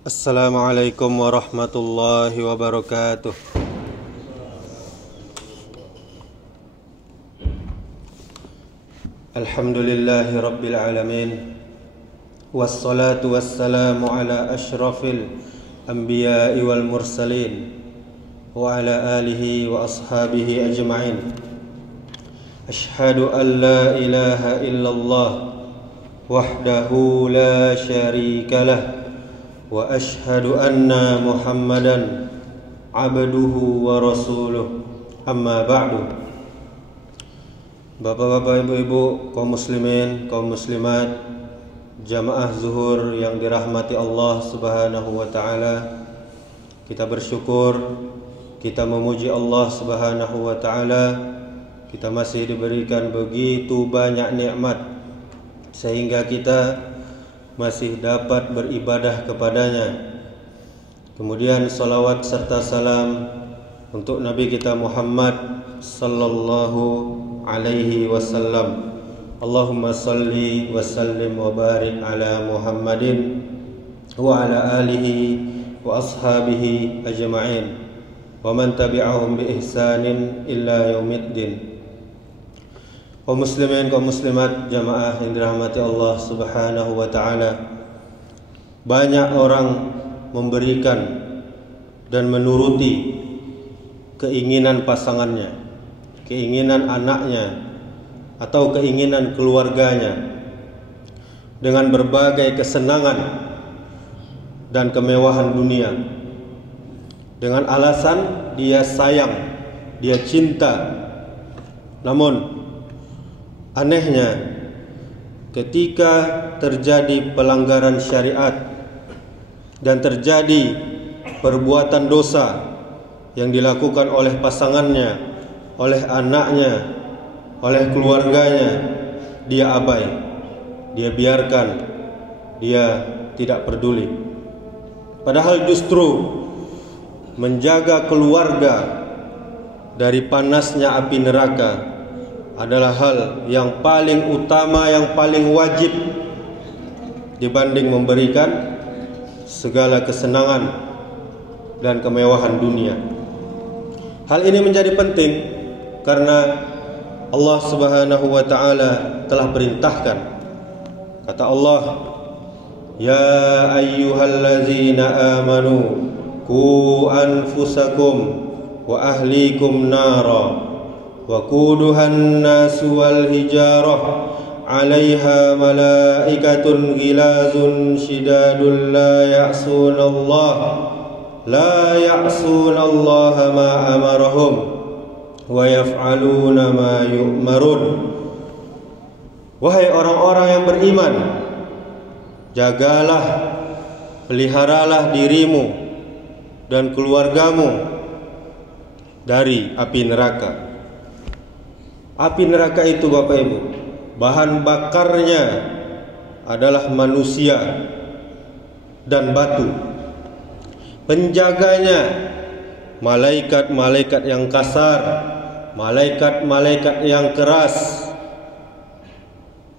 Assalamualaikum warahmatullahi wabarakatuh. Alhamdulillahi rabbil alamin. Wassalatu wassalamu ala ashrafil anbiya'i wal mursalin wa ala alihi wa ashabihi ajma'in. Ashhadu an la ilaha illallah wahdahu la syarika lah wa ashhadu anna Muhammadan abduhu wa rasuluh. Amma ba'du. Bapak-bapak, ibu-ibu, kaum muslimin, kaum muslimat, jamaah zuhur yang dirahmati Allah Subhanahu wa taala. Kita bersyukur, kita memuji Allah Subhanahu wa taala. Kita masih diberikan begitu banyak nikmat sehingga kita masih dapat beribadah kepadanya. Kemudian salawat serta salam untuk Nabi kita Muhammad sallallahu alaihi wasallam. Allahumma salli wa sallim wa barik ala Muhammadin wa ala alihi wa ashabihi ajma'in wa man tabi'ahum bi ihsanin illa yaumiddin. Kaum muslimin, kaum muslimat, jamaah yang dirahmati Allah Subhanahu wa taala. Banyak orang memberikan dan menuruti keinginan pasangannya, keinginan anaknya, atau keinginan keluarganya dengan berbagai kesenangan dan kemewahan dunia, dengan alasan dia sayang, dia cinta. Namun anehnya, ketika terjadi pelanggaran syariat dan terjadi perbuatan dosa yang dilakukan oleh pasangannya, oleh anaknya, oleh keluarganya, dia abai, dia biarkan, dia tidak peduli. Padahal justru menjaga keluarga dari panasnya api neraka adalah hal yang paling utama, yang paling wajib dibanding memberikan segala kesenangan dan kemewahan dunia. Hal ini menjadi penting karena Allah Subhanahu wa taala telah perintahkan. Kata Allah, "Ya ayyuhallazina amanu qu anfusakum wa ahlikum nara وقودها الناس والحجارة عليها ملائكة غلاظ شداد لا يعصون الله ما أمرهم ويفعلون ما يؤمرون." Wahai orang-orang yang beriman, jagalah, peliharalah dirimu dan keluargamu dari api neraka. Api neraka itu, Bapak Ibu, bahan bakarnya adalah manusia dan batu. Penjaganya malaikat-malaikat yang kasar, malaikat-malaikat yang keras,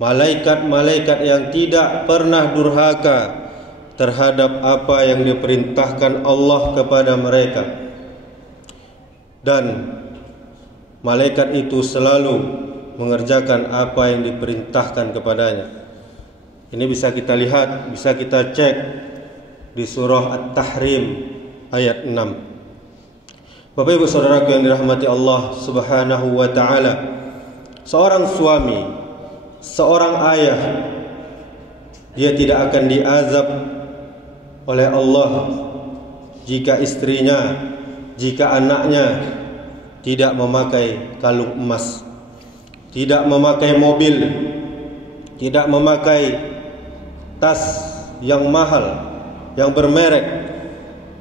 malaikat-malaikat yang tidak pernah durhaka terhadap apa yang diperintahkan Allah kepada mereka. Dan malaikat itu selalu mengerjakan apa yang diperintahkan kepadanya. Ini bisa kita lihat, bisa kita cek di surah At-Tahrim ayat 6. Bapak Ibu saudaraku yang dirahmati Allah Subhanahu wa taala, seorang suami, seorang ayah, dia tidak akan diazab oleh Allah jika istrinya, jika anaknya tidak memakai kalung emas, tidak memakai mobil, tidak memakai tas yang mahal, yang bermerek,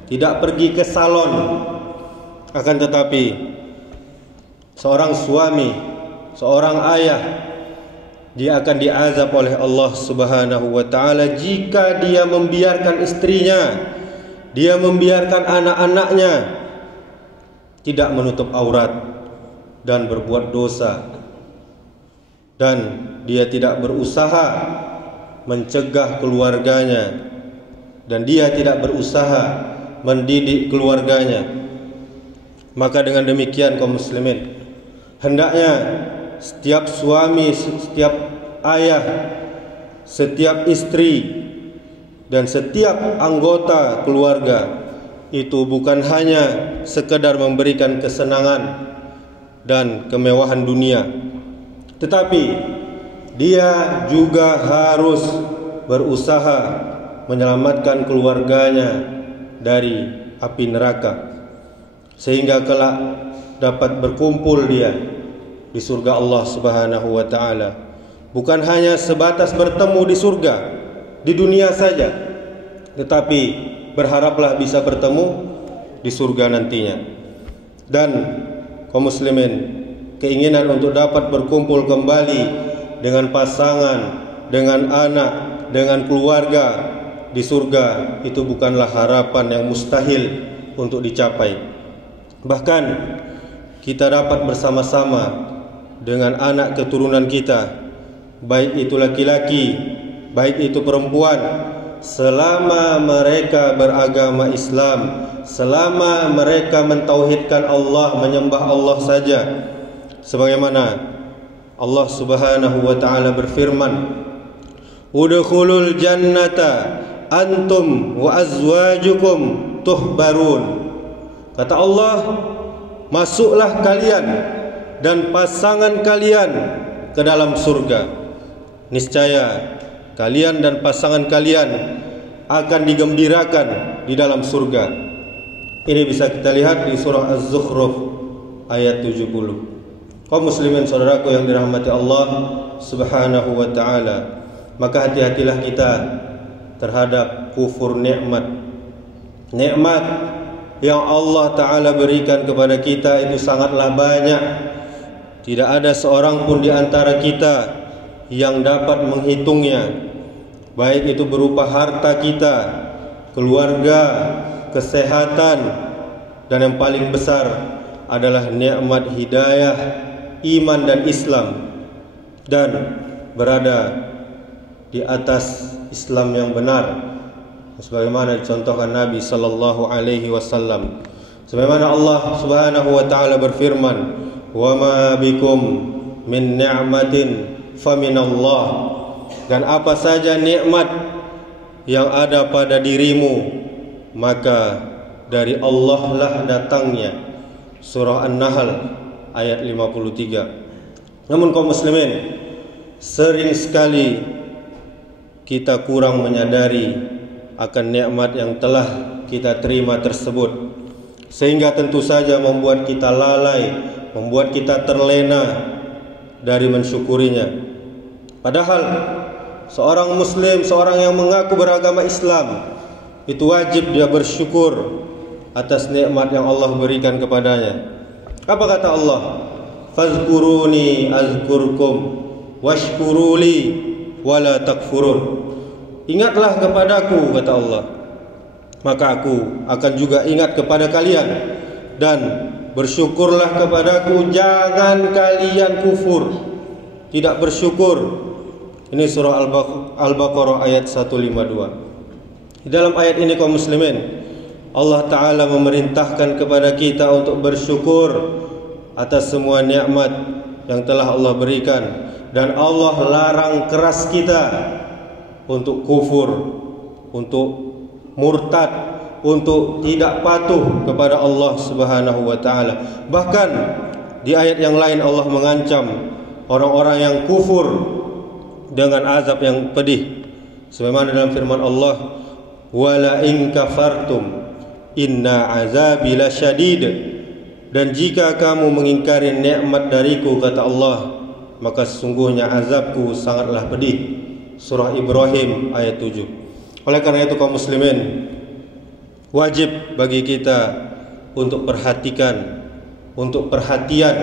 tidak pergi ke salon. Akan tetapi seorang suami, seorang ayah, dia akan diazab oleh Allah Subhanahu wa taala jika dia membiarkan istrinya, dia membiarkan anak-anaknya tidak menutup aurat dan berbuat dosa, dan dia tidak berusaha mencegah keluarganya dan dia tidak berusaha mendidik keluarganya, maka dengan demikian kaum muslimin, hendaknya setiap suami, setiap ayah, setiap istri, dan setiap anggota keluarga itu bukan hanya sekedar memberikan kesenangan dan kemewahan dunia, tetapi dia juga harus berusaha menyelamatkan keluarganya dari api neraka, sehingga kelak dapat berkumpul dia di surga Allah Subhanahu wa taala. Bukan hanya sebatas bertemu di surga di dunia saja, tetapi berharaplah bisa bertemu di surga nantinya. Dan kaum muslimin, keinginan untuk dapat berkumpul kembali dengan pasangan, dengan anak, dengan keluarga di surga itu bukanlah harapan yang mustahil untuk dicapai. Bahkan kita dapat bersama-sama dengan anak keturunan kita, baik itu laki-laki, baik itu perempuan, selama mereka beragama Islam, selama mereka mentauhidkan Allah, menyembah Allah saja. Sebagaimana Allah Subhanahu wa taala berfirman, "Udkhulul jannata antum wa azwajukum tuhbarun." Kata Allah, masuklah kalian dan pasangan kalian ke dalam surga. Niscaya kalian dan pasangan kalian akan digembirakan di dalam surga. Ini bisa kita lihat di surah Az-Zukhruf ayat 70. Kaum muslimin saudaraku yang dirahmati Allah Subhanahu wa taala, maka hati-hatilah kita terhadap kufur nikmat. Nikmat yang Allah taala berikan kepada kita itu sangatlah banyak. Tidak ada seorang pun di antara kita yang dapat menghitungnya, baik itu berupa harta kita, keluarga, kesehatan, dan yang paling besar adalah nikmat hidayah, iman dan Islam, dan berada di atas Islam yang benar, sebagaimana dicontohkan Nabi sallallahu alaihi wasallam. Sebagaimana Allah Subhanahu wa taala berfirman, "Wa ma bikum min ni'matin faminallah." Dan apa saja nikmat yang ada pada dirimu, maka dari Allah lah datangnya. Surah An-Nahl ayat 53. Namun kaum muslimin, sering sekali kita kurang menyadari akan nikmat yang telah kita terima tersebut, sehingga tentu saja membuat kita lalai, membuat kita terlena dari mensyukurinya. Padahal seorang muslim, seorang yang mengaku beragama Islam, itu wajib dia bersyukur atas nikmat yang Allah berikan kepadanya. Apa kata Allah? "Fazkuruni azkurkum washkuruli wala takfurun." Ingatlah kepadaku, kata Allah, maka aku akan juga ingat kepada kalian, dan bersyukurlah kepadaku, jangan kalian kufur, tidak bersyukur. Ini surah Al-Baqarah ayat 152. Di dalam ayat ini kaum muslimin, Allah Ta'ala memerintahkan kepada kita untuk bersyukur atas semua nikmat yang telah Allah berikan, dan Allah larang keras kita untuk kufur, untuk murtad, untuk tidak patuh kepada Allah Subhanahu wa taala. Bahkan di ayat yang lain Allah mengancam orang-orang yang kufur dengan azab yang pedih. Sebagaimana dalam firman Allah, "Wala in kafartum inna azabi lasyadid." Dan jika kamu mengingkari nikmat dariku, kata Allah, maka sesungguhnya azabku sangatlah pedih. Surah Ibrahim ayat 7. Oleh karena itu kaum muslimin, wajib bagi kita untuk perhatikan, untuk perhatian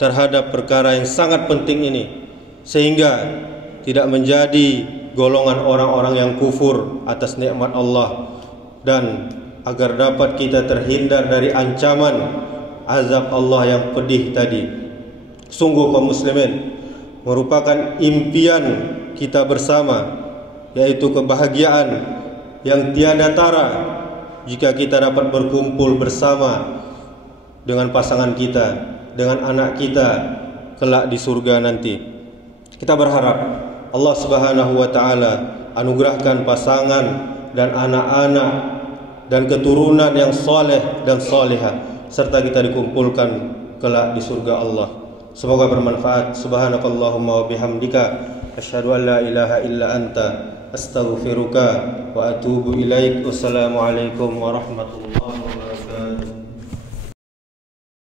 terhadap perkara yang sangat penting ini, sehingga tidak menjadi golongan orang-orang yang kufur atas nikmat Allah, dan agar dapat kita terhindar dari ancaman azab Allah yang pedih tadi. Sungguh kaum muslimin, merupakan impian kita bersama, yaitu kebahagiaan yang tiada tara jika kita dapat berkumpul bersama dengan pasangan kita, dengan anak kita kelak di surga nanti. Kita berharap Allah Subhanahu wa taala anugerahkan pasangan dan anak-anak dan keturunan yang saleh dan salihah, serta kita dikumpulkan kelak di surga Allah. Semoga bermanfaat. Subhanakallahumma wa bihamdika asyhadu an la ilaha illa anta astaghfiruka wa atubu ilaik. Wassalamualaikum warahmatullahi